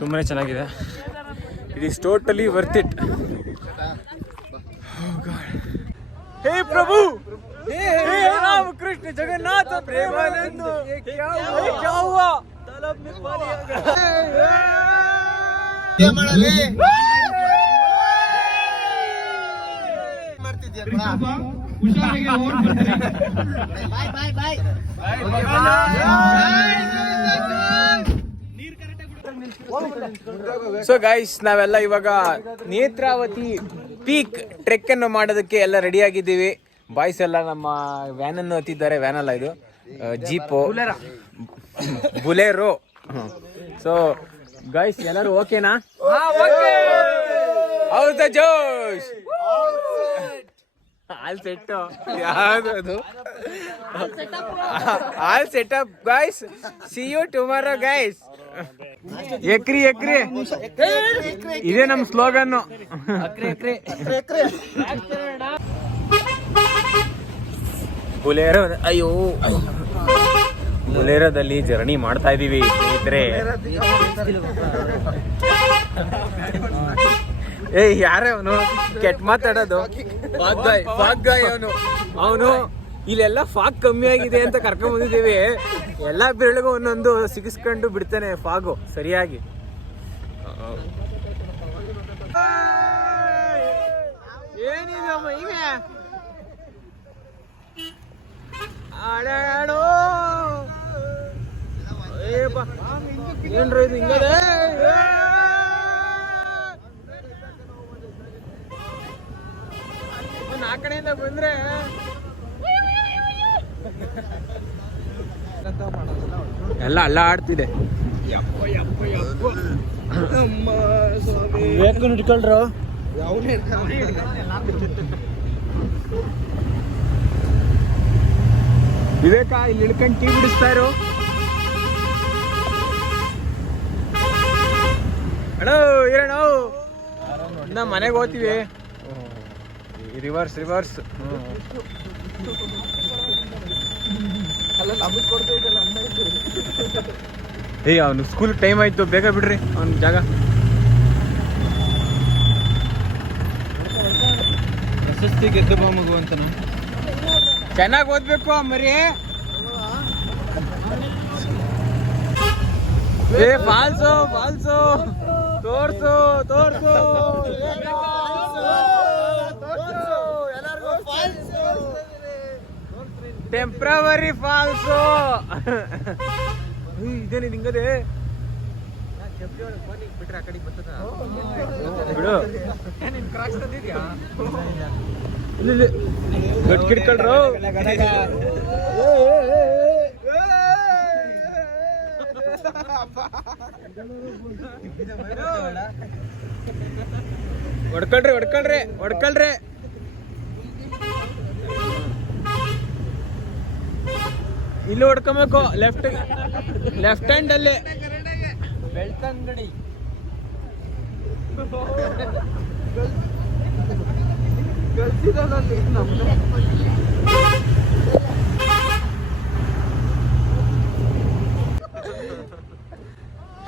ತುಂಬಾ ಚೆನ್ನಾಗಿದೆ. It is totally worth it. ಹೇ ಪ್ರಭು, ಹೇ ರಾಮ ಕೃಷ್ಣ ಜಗನ್ನಾಥ ಪ್ರೇಮಾನಂದ, ಕ್ಯಾ ಹುವಾ ತಲಬ್ ಮೇ ಪಾನಿ ಆ ಗಯಾ. ಸೊ ಗೈಸ್, ನಾವೆಲ್ಲ ಇವಾಗ ನೇತ್ರಾವತಿ ಪೀಕ್ ಟ್ರೆಕ್ ಅನ್ನು ಮಾಡೋದಕ್ಕೆ ಎಲ್ಲ ರೆಡಿ ಆಗಿದ್ದೀವಿ. ಬಾಯ್ಸ್ ಎಲ್ಲ ನಮ್ಮ ವ್ಯಾನ್ ಅನ್ನು ಹತ್ತಿದ್ದಾರೆ. ವ್ಯಾನ್ ಅಲ್ಲ, ಇದು ಜೀಪು, ಬುಲೆರೋ. ಸೊ ಗೈಸ್, ಎಲ್ಲರೂ ಓಕೆನಾ? ಹೌದಾ ಜೋಶ್? All set. ಯಾವುದು all setup guys. See you tomorrow guys. ಎಕ್ರಿ ಎಕ್ರಿ, ಇದೇ ನಮ್ ಸ್ಲೋಗನ್ನು. ಬುಲೆರೋ, ಅಯ್ಯೋ ಬುಲೆರೋದಲ್ಲಿ ಜರ್ನಿ ಮಾಡ್ತಾ ಇದೀವಿ ಸ್ನೇಹಿತರೆ. ಯಾರೇ ಅವನು ಕೆಟ್ಟ ಮಾತಾಡೋದು? ಫಾಗ್ ಗಾಯ್ ಅವನು. ಇಲ್ಲೆಲ್ಲ ಫಾಗ್ ಕಮ್ಮಿ ಆಗಿದೆ ಅಂತ ಕರ್ಕೊಂಡ್ ಬಂದಿದ್ದೀವಿ. ಎಲ್ಲಾ ಬೆರಳಿಗೂ ಒಂದೊಂದು ಸಿಗಿಸ್ಕೊಂಡು ಬಿಡ್ತಾನೆ ಫಾಗು ಸರಿಯಾಗಿ. ಏನಿದಮ್ಮ ಈಗ ಆಡಾಡೋ? ಏನ್ರ ಇದು ಹಿಂಗದೆ? ಆ ಕಡೆಯಿಂದ ಬಂದ್ರೆ ಎಲ್ಲ ಅಲ್ಲ ಆಡ್ತಿದೆ. ಇಟ್ಕೊಳ್ರು ವಿವೇಕ, ಇಲ್ಲಿ ಇಳ್ಕೊಂಡು ಟೀ ಬಿಡಿಸ್ತಾ ಇರು. ಅಣ್ಣ ಇರೋಣ, ನಾ ಮನೆಗೆ ಹೋಗ್ತೀವಿ. Reverse reverse. ಅವನು ಸ್ಕೂಲ್ ಟೈಮ್ ಆಯ್ತು, ಬೇಗ ಬಿಡ್ರಿ ಅವನ ಜಾಗ. ಪ್ರಶಸ್ತಿ ಗೆದ್ದು ಬಾ ಮಗು ಅಂತ. ಚೆನ್ನಾಗಿ ಓದ್ಬೇಕು ಮರಿ. ಫಾಲ್ಸು ಫಾಲ್ಸು ತೋರ್ಸು ತೋರ್ಸು. Temporary falls. ಇದೇನು ಹಿಂಗದೆ ಬಿಟ್ರೆ ಆ ಕಡೆ ಬರ್ತದ ಬಿಡು. ಗಟ್ಕಿಡ್ಕೊಳ್ರು. ಹೊಡ್ಕೊಳ್ರಿ ಹೊಡ್ಕೊಳ್ರಿ ಹೊಡ್ಕೊಳ್ರಿ. ಇಲ್ಲಿ ಹೊಡ್ಕೊಬೇಕು, ಲೆಫ್ಟ್ ಹ್ಯಾಂಡ್ ಅಲ್ಲಿ. ಬೆಳ್ತಂಗಡಿ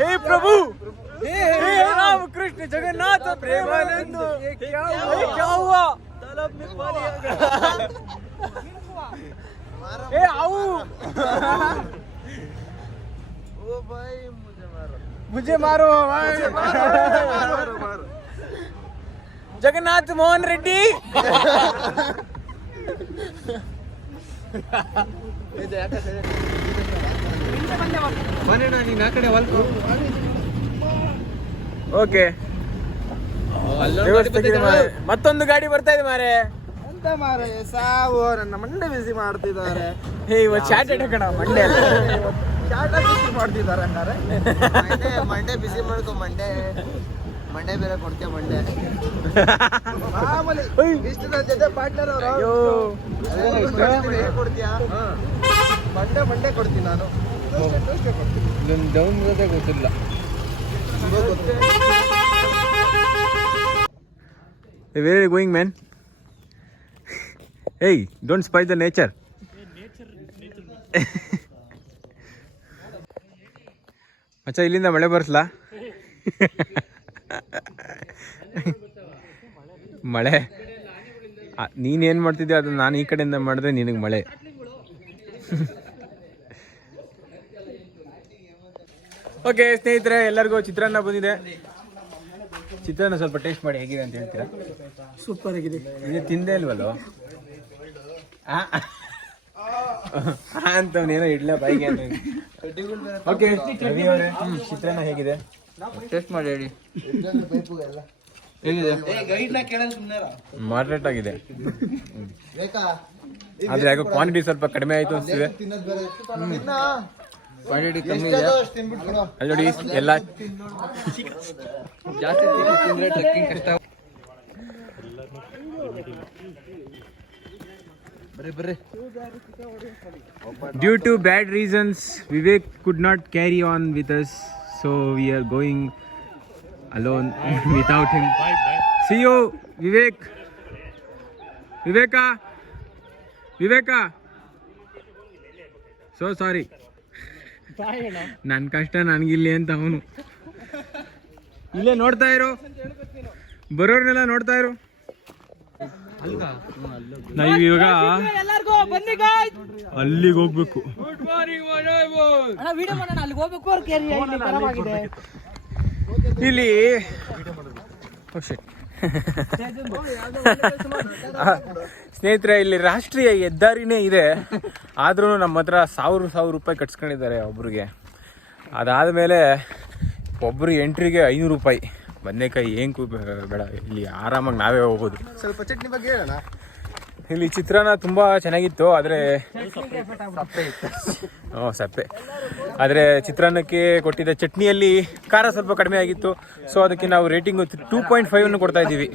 हे प्रभु, हे राम कृष्ण जगन्नाथ प्रेमानंद, क्या हुआ तलब में पानी आ गया. ए आओ. ओ भाई मुझे मारो भाई. जगन्नाथ मोहन रेड्डी. ಓಕೆ, ಮತ್ತೊಂದು ಗಾಡಿ ಬರ್ತಾ ಇದೆ ಮಾರೆ. ಅಂತ ಮಾರೆ ಸಾವು ನನ್ನ ಮಂಡೆ ಬಿಸಿ ಮಾಡ್ತಿದ್ದಾರೆ. ಇವತ್ತು ಚಾಟ್ ಕಣ ಮಂಡೆ ಚಾಟ ಬಿಸಿ ಮಾಡ್ತಿದ್ದಾರೆ. ಹಂಗಾರೆ ಮಂಡೆ ಬಿಸಿ ಮಾಡ್ಕೊ. ಮಂಡೆ ಬೇರೆ ಕೊಡ್ತೀಯ? ಮಂಡೆ ಇಷ್ಟು ನನ್ನ ಜೊತೆ ಪಾರ್ಟ್ನರ್ ಅವರು ಕೊಡ್ತೀಯಾ? ಮಂಡೆ ಕೊಡ್ತೀನಿ ನಾನು. ಡೌನ್ ಗೊತ್ತಿಲ್ಲ. Where are you going, man? Hey, don't spoil the nature. ಮಚ್ಚ, ಇಲ್ಲಿಂದ ಮಳೆ ಬರ್ಸ್ಲಾ? ಮಳೆ ನೀನೇನು ಮಾಡ್ತಿದ್ದೆ ಅದು ನಾನು ಈ ಕಡೆಯಿಂದ ಮಾಡಿದ್ರೆ ನಿನಗೆ ಮಳೆ. ಓಕೆ ಸ್ನೇಹಿತರೆ, ಎಲ್ಲರಿಗೂ ಚಿತ್ರಾನ್ನ ಬಂದಿದೆ. ಚಿತ್ರಾನ್ನ ಸ್ವಲ್ಪ ಟೇಸ್ಟ್ ಮಾಡಿ ಹೇಗಿದೆ ಅಂತ ಹೇಳ್ತೀರಾ? ಸೂಪರ್ ಆಗಿದೆ. ಇದು ತಿಂದೇ ಇಲ್ವಲ್ಲೋ ಅಂತವನೇನೋ ಇಡ್ಲ ಬಾಯಿಗೆ ಅಂತ. ಓಕೆ ರವಿ ಅವರೇ, ಚಿತ್ರಾನ್ನ ಹೇಗಿದೆ? ಟೇಸ್ಟ್ ಮಾಡಿ ಹೇಳಿ. ಮಾಡ್ರೇಟ್ ಆಗಿದೆ, ಆದ್ರೆ ಯಾಕೋ ಕ್ವಾಂಟಿಟಿ ಸ್ವಲ್ಪ ಕಡಿಮೆ ಆಯ್ತು ಅನ್ಸ್ತಿದೆ. ಕ್ವಾಂಟಿಟಿ ಕಮ್ಮಿ ಇದೆ ಅಲ್ಲಿ ನೋಡಿ ಎಲ್ಲ ಜಾಸ್ತಿ ತಿಂದ್ರೆ ಟ್ರೆಕ್ಕಿಂಗ್ ಕಷ್ಟ. ಬರ್ರಿ. Due to bad reasons, Vivek could not carry on with us, so we are going alone without him. See you, Vivek. Viveka. So sorry. ನನ್ನ ಕಷ್ಟ ನನಗಿಲ್ಲಿ ಅಂತ ಅವನು. ಇಲ್ಲೇ ನೋಡ್ತಾ ಇರೋ, ಬರೋರ್ನೆಲ್ಲ ನೋಡ್ತಾ ಇರೋ. ನಾವು ಇವಾಗ ಅಲ್ಲಿಗೆ ಹೋಗ್ಬೇಕು. ಇಲ್ಲಿ ಸ್ನೇಹಿತರೆ, ಇಲ್ಲಿ ರಾಷ್ಟ್ರೀಯ ಹೆದ್ದಾರಿನೇ ಇದೆ, ಆದ್ರೂ ನಮ್ಮ ಹತ್ರ 1000 ರೂಪಾಯಿ ಕಟ್ಸ್ಕೊಂಡಿದ್ದಾರೆ ಒಬ್ರಿಗೆ. ಅದಾದಮೇಲೆ ಒಬ್ರು ಎಂಟ್ರಿಗೆ 500 ರೂಪಾಯಿ. ಬದನೆಕಾಯಿ ಏನು ಬೇಡ, ಇಲ್ಲಿ ಆರಾಮಾಗಿ ನಾವೇ ಹೋಗ್ಬೋದು. ಸ್ವಲ್ಪ ಚಟ್ನಿ ಬಗ್ಗೆ ಹೇಳೋಣ. ಇಲ್ಲಿ ಚಿತ್ರಾನ್ನ ತುಂಬ ಚೆನ್ನಾಗಿತ್ತು, ಆದರೆ ಸಪ್ಪೆ. ಆದರೆ ಚಿತ್ರಾನ್ನಕ್ಕೆ ಕೊಟ್ಟಿದ್ದ ಚಟ್ನಿಯಲ್ಲಿ ಖಾರ ಸ್ವಲ್ಪ ಕಡಿಮೆ ಆಗಿತ್ತು. ಸೊ ಅದಕ್ಕೆ ನಾವು ರೇಟಿಂಗ್ 2.5 ಕೊಡ್ತಾ ಇದ್ದೀವಿ.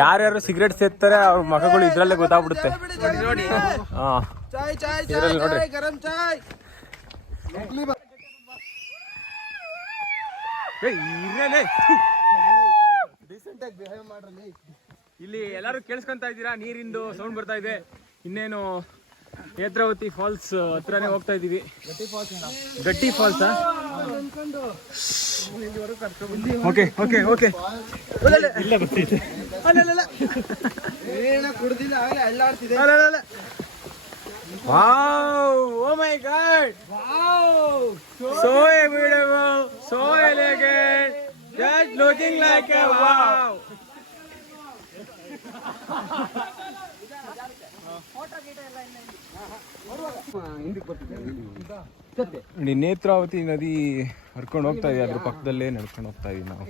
ಯಾರ್ಯಾರು ಸಿಗರೇಟ್ ಸೇರ್ತಾರೆ ಅವ್ರ ಮಗಗಳು ಇದ್ರಲ್ಲೇ ಗೊತ್ತಾಗ್ಬಿಡುತ್ತೆ. ಹಾಂ, ಇದರಲ್ಲಿ ನೋಡ್ರಿ. ಇಲ್ಲಿ ಎಲ್ಲರೂ ಕೇಳಿಸ್ಕೊಂತ ಇದ್ದೀರಾ, ನೀರಿಂದು ಸೌಂಡ್ ಬರ್ತಾ ಇದೆ. ಇನ್ನೇನು ನೇತ್ರಾವತಿ ಫಾಲ್ಸ್ ಹತ್ರನೇ ಹೋಗ್ತಾ ಇದೀವಿ. ಗಟ್ಟಿ ಫಾಲ್ಸ್. ಓಕೆ ಓಕೆ ಓಕೆ ಇಲ್ಲ ಬರ್ತಿದೆ. Wow! Oh my God! Wow! So beautiful, so elegant, just looking like a wow! ನೋಡಿ, ನೇತ್ರಾವತಿ ನದಿ ಹರ್ಕೊಂಡು ಹೋಗ್ತಾ ಇದೆ, ಅದ್ರ ಪಕ್ಕದಲ್ಲೇ ನಡ್ಕೊಂಡು ಹೋಗ್ತಾ ಇದೀವಿ ನಾವು.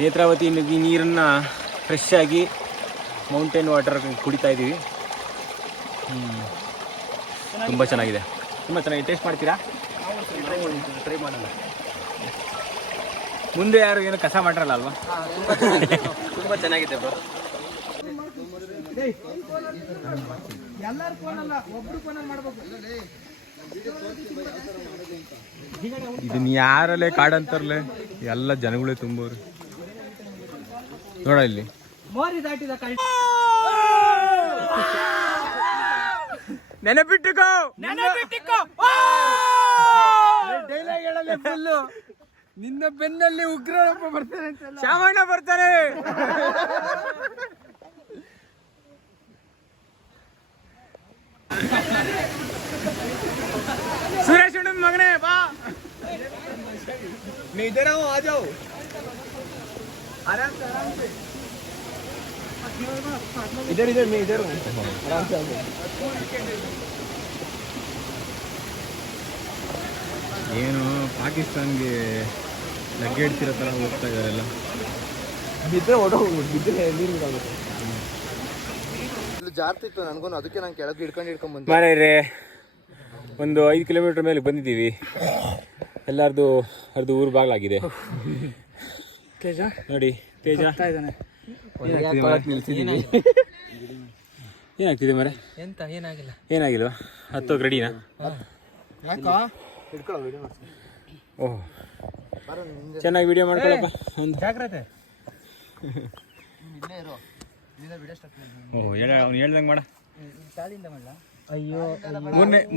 ನೇತ್ರಾವತಿ ನದಿ ನೀರನ್ನ ಫ್ರೆಶ್ ಆಗಿ ಮೌಂಟೇನ್ ವಾಟರ್ ಕುಡಿತಾ ಇದ್ದೀವಿ. ತುಂಬ ಚೆನ್ನಾಗಿದೆ, ತುಂಬ ಚೆನ್ನಾಗಿ. ಟೇಸ್ಟ್ ಮಾಡ್ತೀರಾ? ಟ್ರೈ ಮಾಡಲ್ಲ. ಮುಂದೆ ಯಾರು ಏನು ಕಸ ಮಾಡಿರಲ್ಲ ಅಲ್ವಾ? ತುಂಬ ಚೆನ್ನಾಗಿದೆ ಬ್ರೋ. ಇದನ್ನ ಯಾರಲ್ಲೇ ಕಾಡಂತಾರಲ್ಲೇ, ಎಲ್ಲ ಜನಗಳೇ ತುಂಬೋರು. ನೋಡ ಇಲ್ಲಿ ನೆನಪಿಟ್ಟುಕೋ ಡೈಲಾಗ್ ಹೇಳಲ್ಲ ಫುಲ್ಲು. ನಿನ್ನ ಬೆನ್ನಲ್ಲಿ ಉಗ್ರಪ್ಪ ಬರ್ತಾನೆ, ಶ್ಯಾಮಣ್ಣ ಬರ್ತಾನೆ. ಸುರೇಶ್ ಮಗನೇ ಬಾ, मैं इधर आऊं, आ जाओ आराम से इधर मैं इधर हूँ, आराम से आ जाओ. ಏನು ಪಾಕಿಸ್ತಾನ್ಗೆ ಲಗ್ಗೆ ಇಡ್ತಿರೋ ಥರ ಹೋಗ್ತಾ ಇದ್ದಾರೆಲ್ಲ. ಬಿದ್ದರೆ ಬಿದ್ದರೆ ನೀರು ಆಗುತ್ತೆ. ಜಾರ್ತಿತ್ತು ನನಗೂ, ಅದಕ್ಕೆ ನಾನು ಕೆಳಗೆ ಹಿಡ್ಕೊಂಡು ಬಂದೆ. ಮಾರೇ ಒಂದು 5 ಕಿಲೋಮೀಟರ್ ಮೇಲೆ ಬಂದಿದ್ದೀವಿ. ಎಲ್ಲರದು ಅರ್ದು ಊರು ಬಾಗ್ಲಾಗಿದೆ. ತೇಜ ನೋಡಿ, ತೇಜ ಏನಾಗ್ತಿದೆ ಮರೆ? ಎಂತ ಏನಾಗಿಲ್ಲ. ಏನಾಗಿಲ್ವಾ? ಹತ್ತೋಗಿ ರೆಡಿನಾ? ಓಹ್, ಚೆನ್ನಾಗಿ ವಿಡಿಯೋ ಮಾಡ್ಕೊಳಪ್ಪ. ಜಾಗ್ರತೆ. ಓಹ್, ಅವ್ನು ಹೇಳ್ದಂಗೆ ಮಾಡ.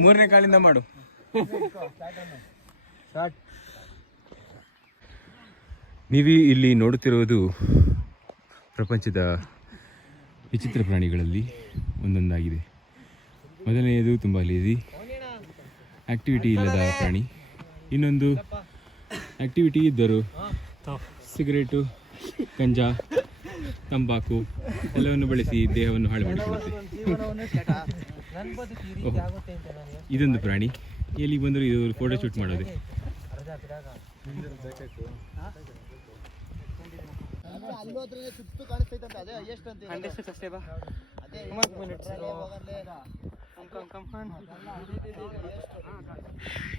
ಮೂರನೇ ಕಾಲಿಂದ ಮಾಡು. ನೀವು ಇಲ್ಲಿ ನೋಡುತ್ತಿರುವುದು ಪ್ರಪಂಚದ ವಿಚಿತ್ರ ಪ್ರಾಣಿಗಳಲ್ಲಿ ಒಂದೊಂದಾಗಿದೆ. ಮೊದಲನೆಯದು ತುಂಬ ಲೇಜಿ, ಆ್ಯಕ್ಟಿವಿಟಿ ಇಲ್ಲದ ಪ್ರಾಣಿ. ಇನ್ನೊಂದು ಆ್ಯಕ್ಟಿವಿಟಿ ಇದ್ದರು ಸಿಗರೇಟು, ಗಂಜಾ, ತಂಬಾಕು ಎಲ್ಲವನ್ನು ಬಳಸಿ ದೇಹವನ್ನು ಹಾಳು ಮಾಡಿಕೊಳ್ಳುತ್ತೆ. ಇದೊಂದು ಪ್ರಾಣಿ, ಎಲ್ಲಿ ಬಂದರೂ ಇದು ಫೋಟೋ ಶೂಟ್ ಮಾಡೋದೆ.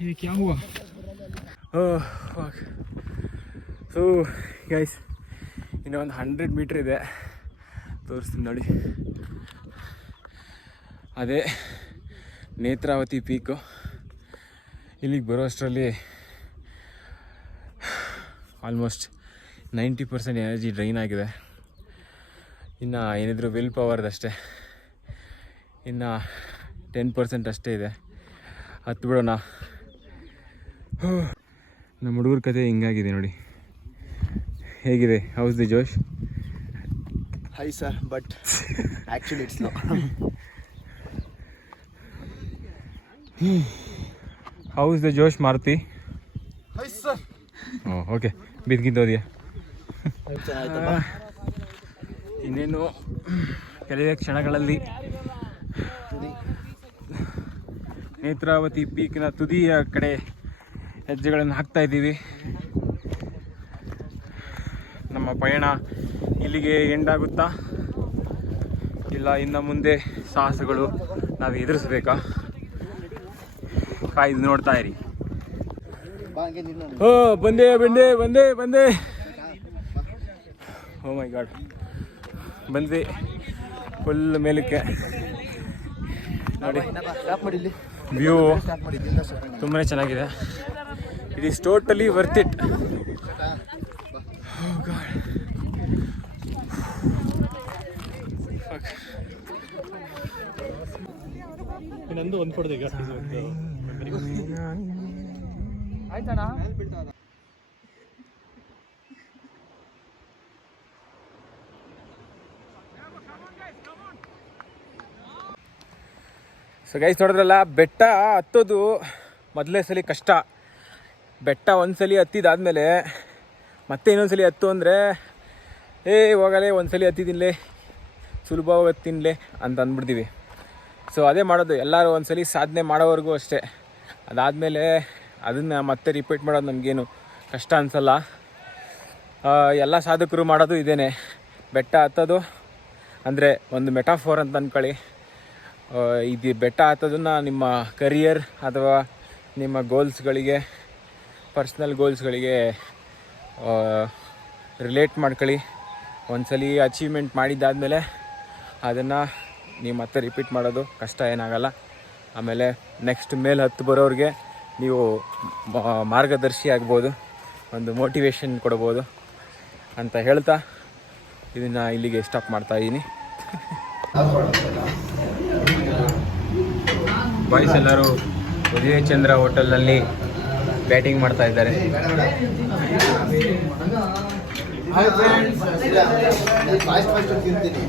ये क्या हुआ? ಸೊ ಗೈಸ್, ಇನ್ನೊಂದು 100 ಮೀಟ್ರ್ ಇದೆ, ತೋರಿಸ್ತೀನಿ ನೋಡಿ. ಅದೇ ನೇತ್ರಾವತಿ ಪೀಕು. ಇಲ್ಲಿಗೆ ಬರೋ ಅಷ್ಟರಲ್ಲಿ ಆಲ್ಮೋಸ್ಟ್ 90% ಎನರ್ಜಿ ಡ್ರೈನ್ ಆಗಿದೆ. ಇನ್ನು ಏನಿದ್ರು ವಿಲ್ ಪವರ್ದಷ್ಟೇ, ಇನ್ನು 10% ಅಷ್ಟೇ ಇದೆ. ಹತ್ತು ಬಿಡೋಣ. ನಮ್ಮ ಹುಡುಗರ ಕತೆ ಹಿಂಗಾಗಿದೆ ನೋಡಿ. ಹೇಗಿದೆ? How's the josh? Hi sir, but actually it's not. How's the josh Maruti? Hi sir. Okay, ಬಿದ್ಗಿದ್ದೋದ್ಯಾ? ಇನ್ನೇನು ಕೆಲವೇ ಕ್ಷಣಗಳಲ್ಲಿ ನೇತ್ರಾವತಿ ಪೀಕ್ನ ತುದಿಯ ಕಡೆ ಹೆಜ್ಜೆಗಳನ್ನು ಹಾಕ್ತಾ ಇದ್ದೀವಿ. ನಮ್ಮ ಪಯಣ ಇಲ್ಲಿಗೆ ಎಂಡಾಗುತ್ತಾ, ಇಲ್ಲ ಇನ್ನು ಮುಂದೆ ಸಾಹಸಗಳು ನಾವು ಎದುರಿಸ್ಬೇಕಾ? ಕಾಯ್ದು ನೋಡ್ತಾ ಇರಿ. ಓ ಬಂದೆ ಬಂದೆ ಬಂದೆ ಬಂದೆ ಓ ಮೈ ಗಾಡ್, ಬಂದ್ವಿ ಫುಲ್ ಮೇಲಕ್ಕೆ. ನೋಡಿ ವ್ಯೂ ತುಂಬಾ ಚೆನ್ನಾಗಿದೆ. It is totally worth it. ನಂದು ಒಂದು ಫೋಟೋ ತೆಗಿ ಆಯ್ತಣ್ಣ. ಸೊ ಗೈಸ್, ನೋಡಿದ್ರಲ್ಲ, ಬೆಟ್ಟ ಹತ್ತೋದು ಮೊದಲೇ ಸಲ ಕಷ್ಟ. ಬೆಟ್ಟ ಒಂದ್ಸಲಿ ಹತ್ತಿದಾದ್ಮೇಲೆ ಮತ್ತೆ ಇನ್ನೊಂದ್ಸಲಿ ಹತ್ತು ಅಂದರೆ ಹೋಗಲೇ ಒಂದ್ಸಲಿ ಹತ್ತಿದಿನ್ಲೇ, ಸುಲಭವಾಗಿ ಹತ್ತಿನ್ಲೇ ಅಂತ ಅಂದ್ಬಿಡ್ತೀವಿ. ಸೊ ಅದೇ ಮಾಡೋದು ಎಲ್ಲರೂ, ಒಂದ್ಸಲಿ ಸಾಧನೆ ಮಾಡೋವರೆಗೂ ಅಷ್ಟೇ. ಅದಾದಮೇಲೆ ಅದನ್ನು ಮತ್ತೆ ರಿಪೀಟ್ ಮಾಡೋದು ನಮಗೇನು ಕಷ್ಟ ಅನಿಸಲ್ಲ. ಎಲ್ಲ ಸಾಧಕರು ಮಾಡೋದು ಇದೇನೆ, ಬೆಟ್ಟ ಹತ್ತೋದು ಅಂದರೆ ಒಂದು ಮೆಟಾಫೋರ್ ಅಂತ ಅಂದ್ಕೊಳ್ಳಿ. ಇದು ಬೆಟ್ಟ ಹತ್ತೋದನ್ನು ನಿಮ್ಮ ಕರಿಯರ್ ಅಥವಾ ನಿಮ್ಮ ಗೋಲ್ಸ್ಗಳಿಗೆ, ಪರ್ಸ್ನಲ್ ಗೋಲ್ಸ್ಗಳಿಗೆ ರಿಲೇಟ್ ಮಾಡ್ಕೊಳ್ಳಿ. ಒಂದ್ಸಲಿ ಅಚೀವ್ಮೆಂಟ್ ಮಾಡಿದ್ದಾದಮೇಲೆ ಅದನ್ನು ನೀವು ಮತ್ತೆ ರಿಪೀಟ್ ಮಾಡೋದು ಕಷ್ಟ ಏನಾಗಲ್ಲ. ಆಮೇಲೆ ನೆಕ್ಸ್ಟ್ ಮೇಲೆ ಹತ್ತು ಬರೋರಿಗೆ ನೀವು ಮಾರ್ಗದರ್ಶಿ ಆಗ್ಬೋದು, ಒಂದು ಮೋಟಿವೇಶನ್ ಕೊಡ್ಬೋದು ಅಂತ ಹೇಳ್ತಾ ಇದನ್ನು ಇಲ್ಲಿಗೆ ಸ್ಟಾಪ್ ಮಾಡ್ತಾಯಿದ್ದೀನಿ. ಬಾಯ್ಸ್ ಎಲ್ಲರೂ ಉದಯ ಚಂದ್ರ ಹೋಟೆಲ್ನಲ್ಲಿ ಬ್ಯಾಟಿಂಗ್ ಮಾಡ್ತಾ ಇದ್ದಾರೆ. ಹಾಯ್ ಫ್ರೆಂಡ್ಸ್, ಫಾಸ್ಟ್ ತಿಂತೀನಿ.